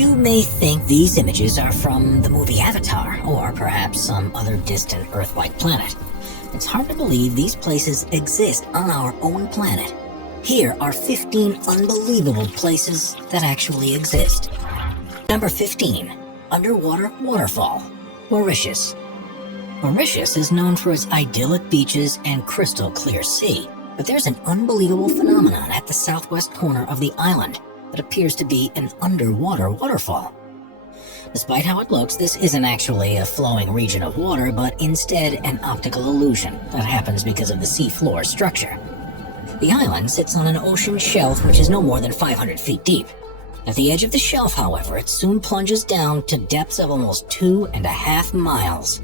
You may think these images are from the movie Avatar, or perhaps some other distant Earth-like planet. It's hard to believe these places exist on our own planet. Here are 15 unbelievable places that actually exist. Number 15. Underwater Waterfall, Mauritius. Mauritius is known for its idyllic beaches and crystal clear sea, but there's an unbelievable phenomenon at the southwest corner of the island that appears to be an underwater waterfall. Despite how it looks, this isn't actually a flowing region of water, but instead an optical illusion that happens because of the seafloor structure. The island sits on an ocean shelf which is no more than 500 feet deep. At the edge of the shelf, however, it soon plunges down to depths of almost 2.5 miles.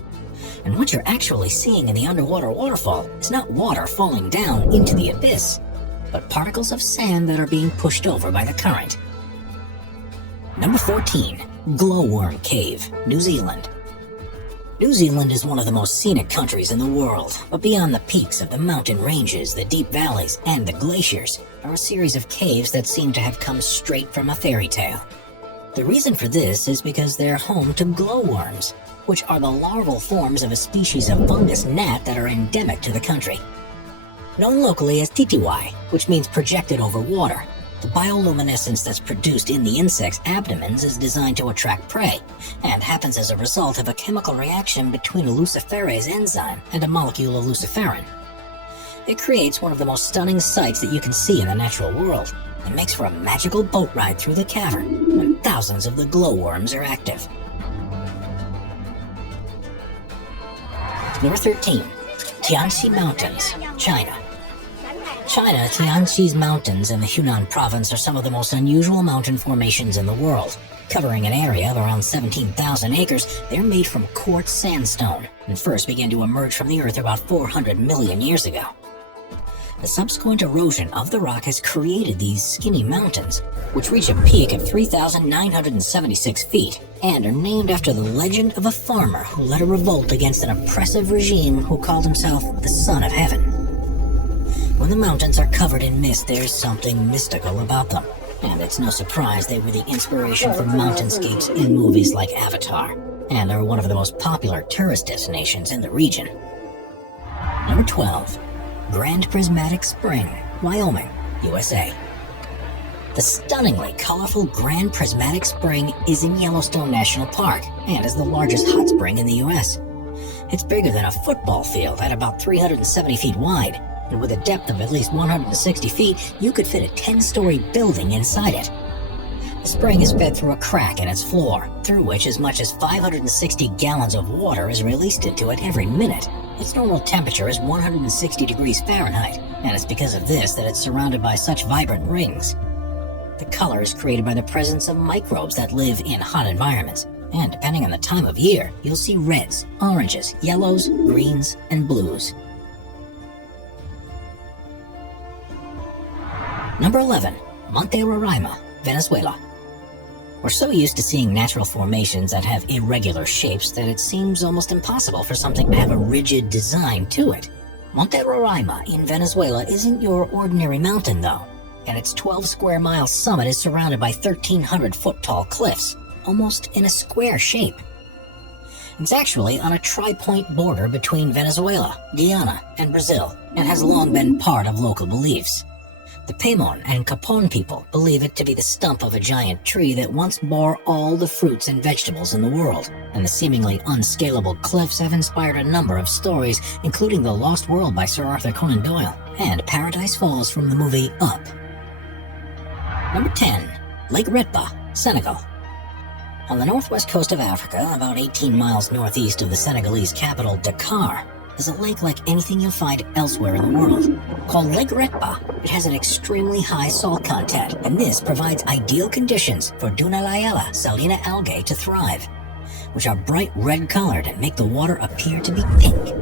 And what you're actually seeing in the underwater waterfall is not water falling down into the abyss, but particles of sand that are being pushed over by the current. Number 14. Glowworm Cave, New Zealand. New Zealand is one of the most scenic countries in the world, but beyond the peaks of the mountain ranges, the deep valleys, and the glaciers are a series of caves that seem to have come straight from a fairy tale. The reason for this is because they're home to glowworms, which are the larval forms of a species of fungus gnat that are endemic to the country. Known locally as titiwai, which means projected over water, the bioluminescence that's produced in the insect's abdomens is designed to attract prey, and happens as a result of a chemical reaction between a luciferase enzyme and a molecule of luciferin. It creates one of the most stunning sights that you can see in the natural world, and makes for a magical boat ride through the cavern when thousands of the glowworms are active. Number 13. Tianxi Mountains, China. Tianxi's mountains in the Hunan province are some of the most unusual mountain formations in the world. Covering an area of around 17,000 acres, they're made from quartz sandstone and first began to emerge from the earth about 400 million years ago. The subsequent erosion of the rock has created these skinny mountains, which reach a peak of 3,976 feet and are named after the legend of a farmer who led a revolt against an oppressive regime who called himself the Son of Heaven. When the mountains are covered in mist, there's something mystical about them, and it's no surprise they were the inspiration for mountainscapes in movies like Avatar, and are one of the most popular tourist destinations in the region. Number 12. Grand Prismatic Spring, Wyoming, USA. The stunningly colorful Grand Prismatic Spring is in Yellowstone National Park and is the largest hot spring in the US. It's bigger than a football field at about 370 feet wide, and with a depth of at least 160 feet, you could fit a 10-story building inside it. The spring is fed through a crack in its floor, through which as much as 560 gallons of water is released into it every minute. Its normal temperature is 160 degrees Fahrenheit, and it's because of this that it's surrounded by such vibrant rings. The color is created by the presence of microbes that live in hot environments, and depending on the time of year, you'll see reds, oranges, yellows, greens, and blues. Number 11. Monte Roraima, Venezuela. We're so used to seeing natural formations that have irregular shapes that it seems almost impossible for something to have a rigid design to it. Monte Roraima in Venezuela isn't your ordinary mountain though, and its 12-square-mile summit is surrounded by 1,300-foot-tall cliffs, almost in a square shape. It's actually on a tri-point border between Venezuela, Guyana, and Brazil, and has long been part of local beliefs. The Paimon and Capon people believe it to be the stump of a giant tree that once bore all the fruits and vegetables in the world, and the seemingly unscalable cliffs have inspired a number of stories, including The Lost World by Sir Arthur Conan Doyle, and Paradise Falls from the movie Up. Number 10. Lake Retba, Senegal. On the northwest coast of Africa, about 18 miles northeast of the Senegalese capital, Dakar, is a lake like anything you'll find elsewhere in the world. Called Lake Retba, it has an extremely high salt content, and this provides ideal conditions for Dunaliella salina algae to thrive, which are bright red-colored and make the water appear to be pink.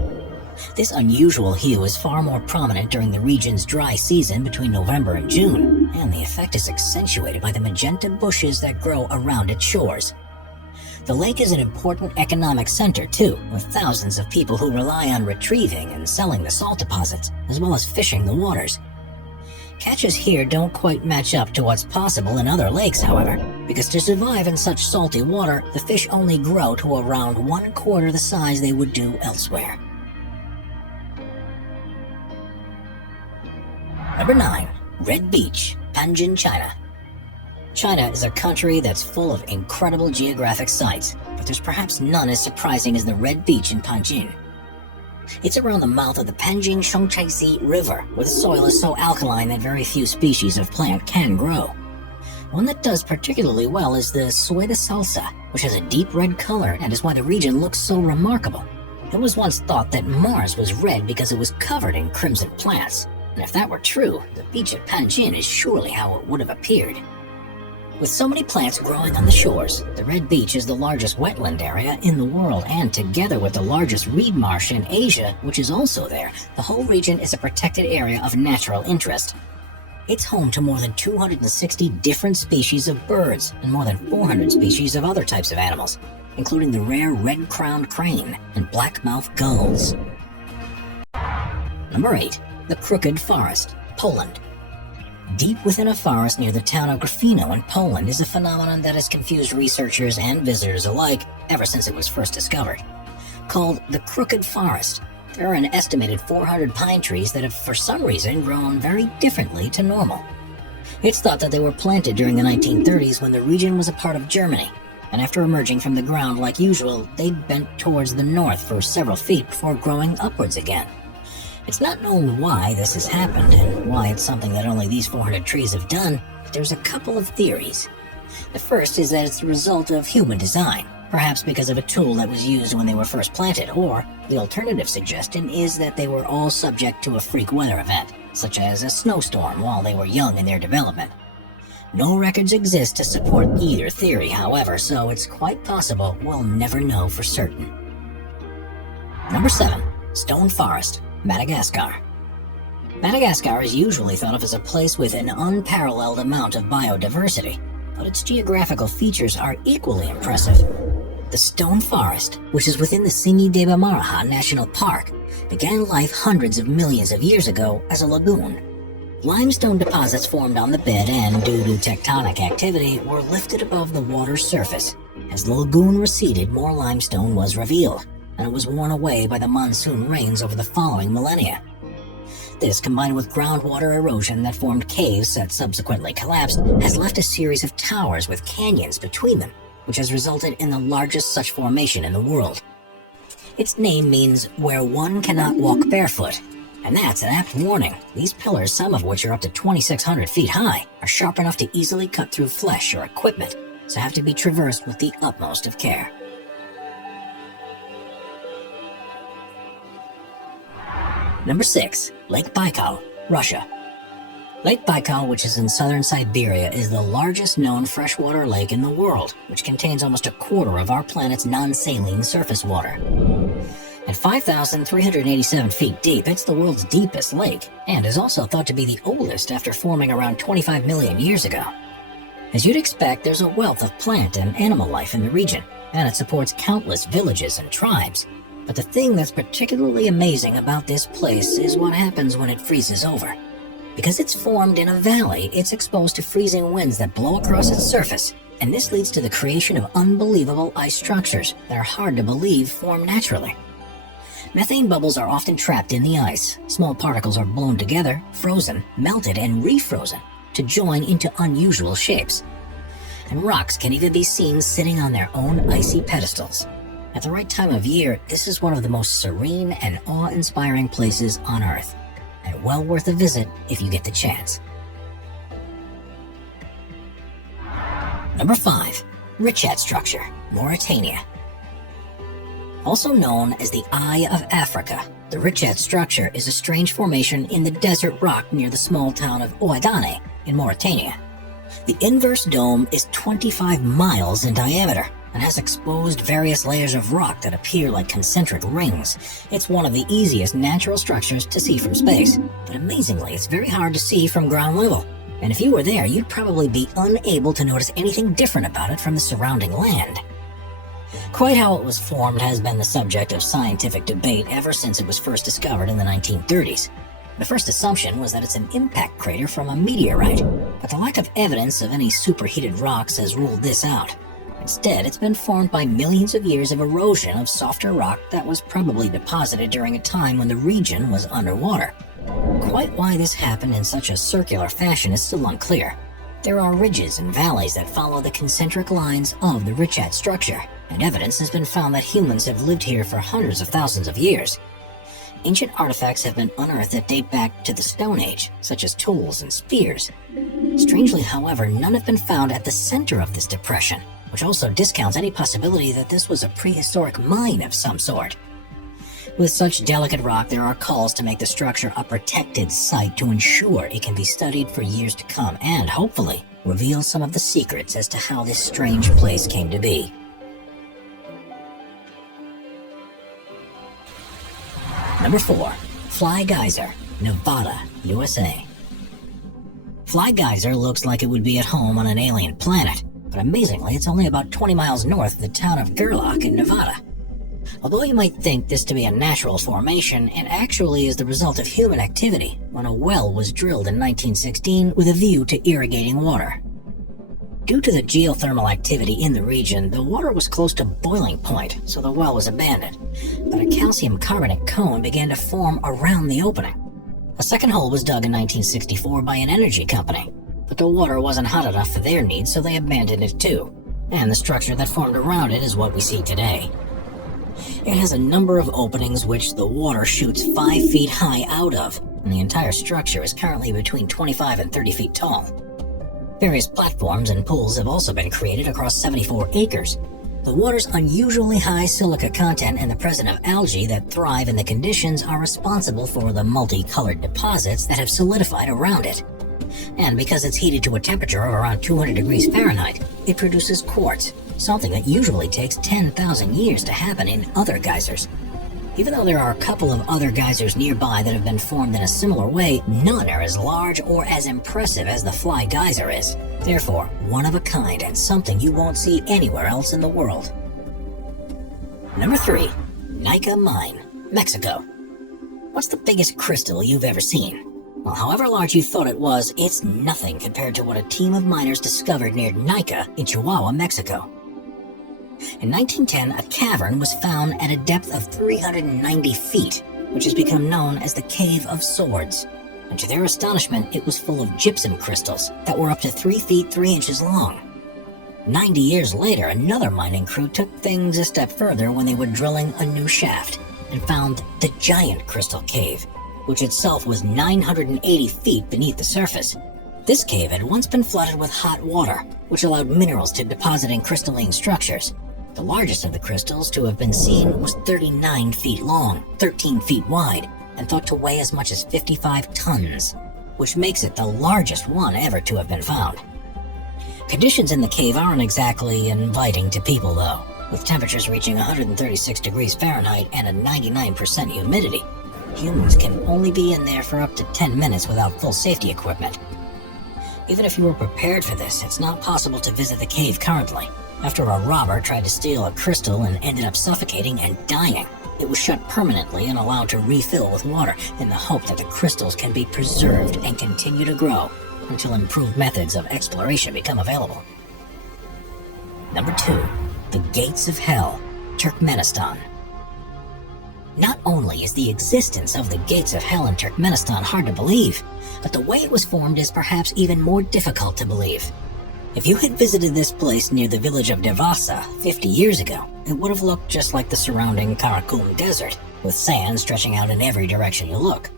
This unusual hue is far more prominent during the region's dry season between November and June, and the effect is accentuated by the magenta bushes that grow around its shores. The lake is an important economic center too, with thousands of people who rely on retrieving and selling the salt deposits, as well as fishing the waters. Catches here don't quite match up to what's possible in other lakes, however, because to survive in such salty water, the fish only grow to around 1/4 the size they would do elsewhere. Number 9. Red Beach, Panjin, China. China is a country that's full of incredible geographic sites, but there's perhaps none as surprising as the Red Beach in Panjin. It's around the mouth of the Panjin Shongchaisi River, where the soil is so alkaline that very few species of plant can grow. One that does particularly well is the Sueda salsa, which has a deep red color and is why the region looks so remarkable. It was once thought that Mars was red because it was covered in crimson plants, and if that were true, the beach at Panjin is surely how it would have appeared. With so many plants growing on the shores, the Red Beach is the largest wetland area in the world, and together with the largest reed marsh in Asia, which is also there, the whole region is a protected area of natural interest. It's home to more than 260 different species of birds and more than 400 species of other types of animals, including the rare red-crowned crane and black-mouthed gulls. Number 8. The Crooked Forest, Poland. Deep within a forest near the town of Grafino in Poland is a phenomenon that has confused researchers and visitors alike ever since it was first discovered. Called the Crooked Forest, there are an estimated 400 pine trees that have for some reason grown very differently to normal. It's thought that they were planted during the 1930s when the region was a part of Germany, and after emerging from the ground like usual, they bent towards the north for several feet before growing upwards again. It's not known why this has happened and why it's something that only these 400 trees have done, but there's a couple of theories. The first is that it's the result of human design, perhaps because of a tool that was used when they were first planted, or the alternative suggestion is that they were all subject to a freak weather event, such as a snowstorm while they were young in their development. No records exist to support either theory, however, so it's quite possible we'll never know for certain. Number 7. Stone Forest, Madagascar. Madagascar is usually thought of as a place with an unparalleled amount of biodiversity, but its geographical features are equally impressive. The Stone Forest, which is within the Simi-Deba-Maraha National Park, began life hundreds of millions of years ago as a lagoon. Limestone deposits formed on the bed and, due to tectonic activity, were lifted above the water's surface. As the lagoon receded, more limestone was revealed, and it was worn away by the monsoon rains over the following millennia. This, combined with groundwater erosion that formed caves that subsequently collapsed, has left a series of towers with canyons between them, which has resulted in the largest such formation in the world. Its name means where one cannot walk barefoot, and that's an apt warning. These pillars, some of which are up to 2,600 feet high, are sharp enough to easily cut through flesh or equipment, so have to be traversed with the utmost of care. Number 6. Lake Baikal, Russia. Lake Baikal, which is in southern Siberia, is the largest known freshwater lake in the world, which contains almost a quarter of our planet's non-saline surface water. At 5,387 feet deep, it's the world's deepest lake, and is also thought to be the oldest after forming around 25 million years ago. As you'd expect, there's a wealth of plant and animal life in the region, and it supports countless villages and tribes. But the thing that's particularly amazing about this place is what happens when it freezes over. Because it's formed in a valley, it's exposed to freezing winds that blow across its surface, and this leads to the creation of unbelievable ice structures that are hard to believe form naturally. Methane bubbles are often trapped in the ice. Small particles are blown together, frozen, melted, and refrozen to join into unusual shapes. And rocks can even be seen sitting on their own icy pedestals. At the right time of year, this is one of the most serene and awe-inspiring places on Earth, and well worth a visit if you get the chance. Number 5. Richat Structure, Mauritania. Also known as the Eye of Africa, the Richat Structure is a strange formation in the desert rock near the small town of Ouaddané in Mauritania. The inverse dome is 25 miles in diameter and has exposed various layers of rock that appear like concentric rings. It's one of the easiest natural structures to see from space, but amazingly, it's very hard to see from ground level. And if you were there, you'd probably be unable to notice anything different about it from the surrounding land. Quite how it was formed has been the subject of scientific debate ever since it was first discovered in the 1930s. The first assumption was that it's an impact crater from a meteorite, but the lack of evidence of any superheated rocks has ruled this out. Instead, it's been formed by millions of years of erosion of softer rock that was probably deposited during a time when the region was underwater. Quite why this happened in such a circular fashion is still unclear. There are ridges and valleys that follow the concentric lines of the Richat structure, and evidence has been found that humans have lived here for hundreds of thousands of years. Ancient artifacts have been unearthed that date back to the Stone Age, such as tools and spears. Strangely, however, none have been found at the center of this depression, which also discounts any possibility that this was a prehistoric mine of some sort. With such delicate rock, there are calls to make the structure a protected site to ensure it can be studied for years to come and, hopefully, reveal some of the secrets as to how this strange place came to be. Number 4. Fly Geyser, Nevada, USA. Fly Geyser looks like it would be at home on an alien planet, but amazingly, it's only about 20 miles north of the town of Gerlach in Nevada. Although you might think this to be a natural formation, it actually is the result of human activity when a well was drilled in 1916 with a view to irrigating water. Due to the geothermal activity in the region, the water was close to boiling point, so the well was abandoned, but a calcium carbonate cone began to form around the opening. A second hole was dug in 1964 by an energy company, but the water wasn't hot enough for their needs, so they abandoned it too, and the structure that formed around it is what we see today. It has a number of openings which the water shoots 5 feet high out of, and the entire structure is currently between 25 and 30 feet tall. Various platforms and pools have also been created across 74 acres. The water's unusually high silica content and the presence of algae that thrive in the conditions are responsible for the multicolored deposits that have solidified around it. And because it's heated to a temperature of around 200 degrees Fahrenheit, it produces quartz, something that usually takes 10,000 years to happen in other geysers. Even though there are a couple of other geysers nearby that have been formed in a similar way, none are as large or as impressive as the Fly Geyser is. Therefore, one of a kind and something you won't see anywhere else in the world. Number 3. Nica Mine, Mexico. What's the biggest crystal you've ever seen? Well, however large you thought it was, it's nothing compared to what a team of miners discovered near Nica in Chihuahua, Mexico. In 1910, a cavern was found at a depth of 390 feet, which has become known as the Cave of Swords. And to their astonishment, it was full of gypsum crystals that were up to 3 feet 3 inches long. 90 years later, another mining crew took things a step further when they were drilling a new shaft and found the Giant Crystal Cave, which itself was 980 feet beneath the surface. This cave had once been flooded with hot water, which allowed minerals to deposit in crystalline structures. The largest of the crystals to have been seen was 39 feet long, 13 feet wide, and thought to weigh as much as 55 tons, which makes it the largest one ever to have been found. Conditions in the cave aren't exactly inviting to people though, with temperatures reaching 136 degrees Fahrenheit and a 99% humidity. Humans can only be in there for up to 10 minutes without full safety equipment. Even if you were prepared for this, it's not possible to visit the cave currently. After a robber tried to steal a crystal and ended up suffocating and dying, it was shut permanently and allowed to refill with water in the hope that the crystals can be preserved and continue to grow until improved methods of exploration become available. Number 2. The Gates of Hell, Turkmenistan. Not only is the existence of the Gates of Hell in Turkmenistan hard to believe, but the way it was formed is perhaps even more difficult to believe. If you had visited this place near the village of Devasa 50 years ago, it would have looked just like the surrounding Karakum Desert, with sand stretching out in every direction you look.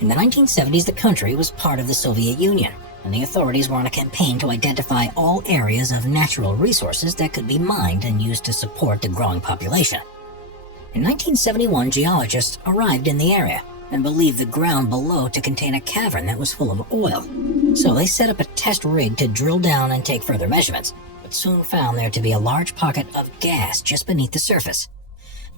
In the 1970s, the country was part of the Soviet Union, and the authorities were on a campaign to identify all areas of natural resources that could be mined and used to support the growing population. In 1971, geologists arrived in the area and believed the ground below to contain a cavern that was full of oil. So they set up a test rig to drill down and take further measurements, but soon found there to be a large pocket of gas just beneath the surface.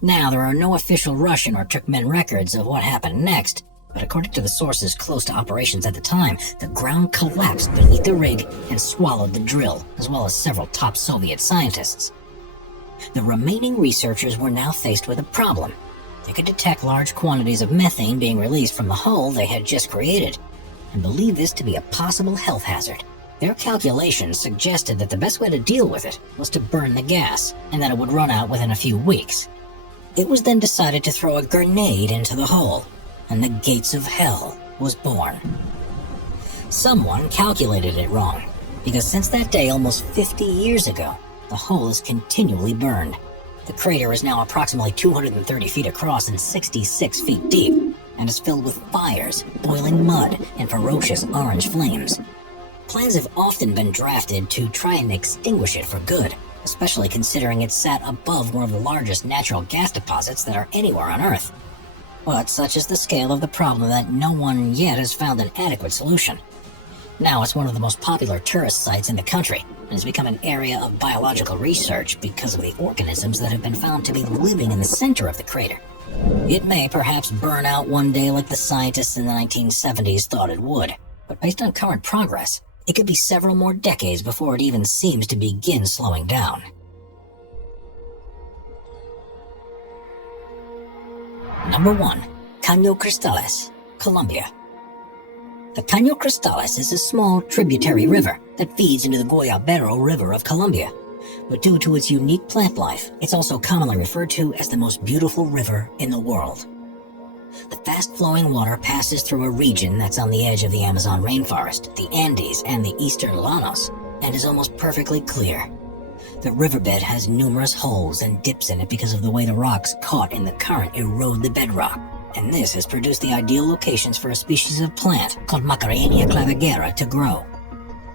Now, there are no official Russian or Turkmen records of what happened next, but according to the sources close to operations at the time, the ground collapsed beneath the rig and swallowed the drill, as well as several top Soviet scientists. The remaining researchers were now faced with a problem. They could detect large quantities of methane being released from the hull they had just created, and believed this to be a possible health hazard. Their calculations suggested that the best way to deal with it was to burn the gas, and that it would run out within a few weeks. It was then decided to throw a grenade into the hole, and the gates of hell was born. Someone calculated it wrong, because since that day almost 50 years ago, the hole is continually burned. The crater is now approximately 230 feet across and 66 feet deep, and is filled with fires, boiling mud, and ferocious orange flames. Plans have often been drafted to try and extinguish it for good, especially considering it sat above one of the largest natural gas deposits that are anywhere on Earth. But such is the scale of the problem that no one yet has found an adequate solution. Now it's one of the most popular tourist sites in the country, and has become an area of biological research because of the organisms that have been found to be living in the center of the crater. It may perhaps burn out one day like the scientists in the 1970s thought it would, but based on current progress, it could be several more decades before it even seems to begin slowing down. Number 1. Caño Cristales, Colombia. The Caño Cristales is a small tributary river that feeds into the Guayabero River of Colombia, but due to its unique plant life, it's also commonly referred to as the most beautiful river in the world. The fast-flowing water passes through a region that's on the edge of the Amazon rainforest, the Andes, and the eastern Llanos, and is almost perfectly clear. The riverbed has numerous holes and dips in it because of the way the rocks caught in the current erode the bedrock, and this has produced the ideal locations for a species of plant called Macarenia clavigera to grow.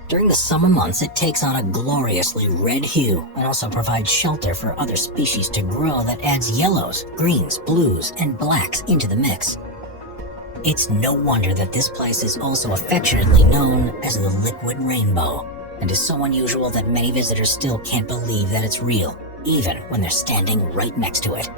During the summer months, it takes on a gloriously red hue and also provides shelter for other species to grow that adds yellows, greens, blues, and blacks into the mix. It's no wonder that this place is also affectionately known as the Liquid Rainbow, and is so unusual that many visitors still can't believe that it's real, even when they're standing right next to it.